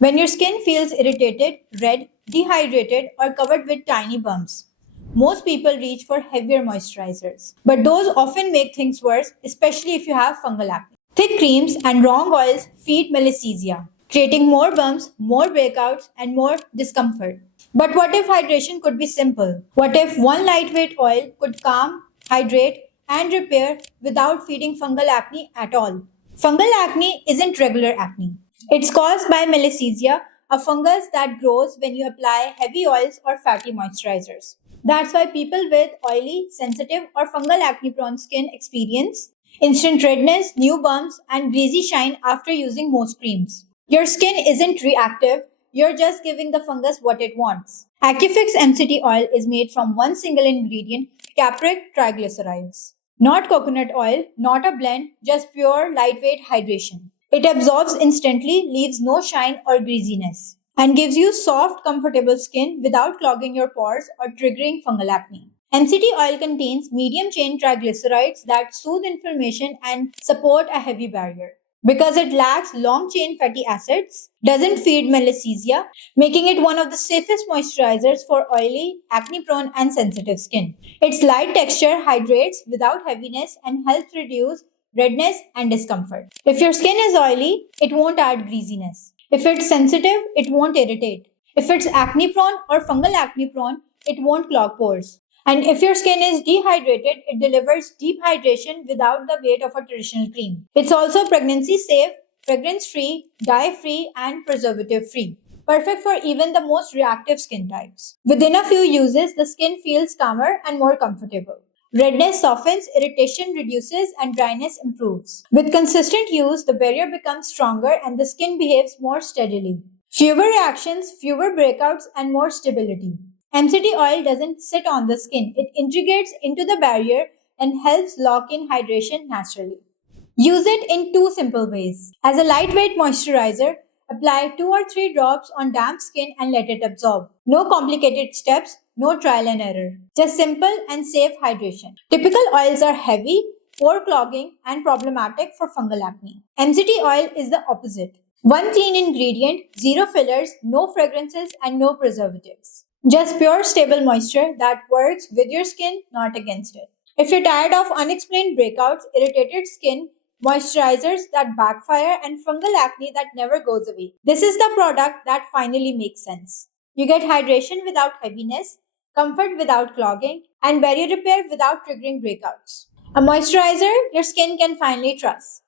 When your skin feels irritated, red, dehydrated, or covered with tiny bumps, most people reach for heavier moisturizers. But those often make things worse, especially if you have fungal acne. Thick creams and wrong oils feed melasthesia, creating more bumps, more breakouts, and more discomfort. But what if hydration could be simple? What if one lightweight oil could calm, hydrate, and repair without feeding fungal acne at all? Fungal acne isn't regular acne. It's caused by melasthesia, a fungus that grows when you apply heavy oils or fatty moisturizers. That's why people with oily, sensitive, or fungal acne prone skin experience instant redness, new bumps, and greasy shine after using most creams. Your skin isn't reactive, you're just giving the fungus what it wants. Acufix MCT oil is made from one single ingredient, capric triglycerides. Not coconut oil, not a blend, just pure lightweight hydration. It absorbs instantly, leaves no shine or greasiness, and gives you soft, comfortable skin without clogging your pores or triggering fungal acne. MCT oil contains medium chain triglycerides that soothe inflammation and support a heavy barrier. Because it lacks long chain fatty acids, doesn't feed melasthesia, making it one of the safest moisturizers for oily, acne prone, and sensitive skin. Its light texture hydrates without heaviness and helps reduce redness and discomfort. If your skin is oily, it won't add greasiness. If it's sensitive, it won't irritate. If it's acne prone or fungal acne prone, it won't clog pores. And if your skin is dehydrated, it delivers deep hydration without the weight of a traditional cream. It's also pregnancy safe, fragrance free, dye free, and preservative free. Perfect for even the most reactive skin types. Within a few uses, the skin feels calmer and more comfortable. Redness softens, irritation reduces, and dryness improves. With consistent use, the barrier becomes stronger and the skin behaves more steadily. Fewer reactions, fewer breakouts, and more stability. MCT oil doesn't sit on the skin, it integrates into the barrier and helps lock in hydration naturally. Use it in two simple ways. As a lightweight moisturizer, apply 2 or 3 drops on damp skin and let it absorb. No complicated steps, no trial and error. Just simple and safe hydration. Typical oils are heavy, pore clogging, and problematic for fungal acne. MCT oil is the opposite. One clean ingredient, zero fillers, no fragrances, and no preservatives. Just pure stable moisture that works with your skin, not against it. If you're tired of unexplained breakouts, irritated skin, moisturizers that backfire, and fungal acne that never goes away, this is the product that finally makes sense. You get hydration without heaviness, comfort without clogging, and barrier repair without triggering breakouts. A moisturizer your skin can finally trust.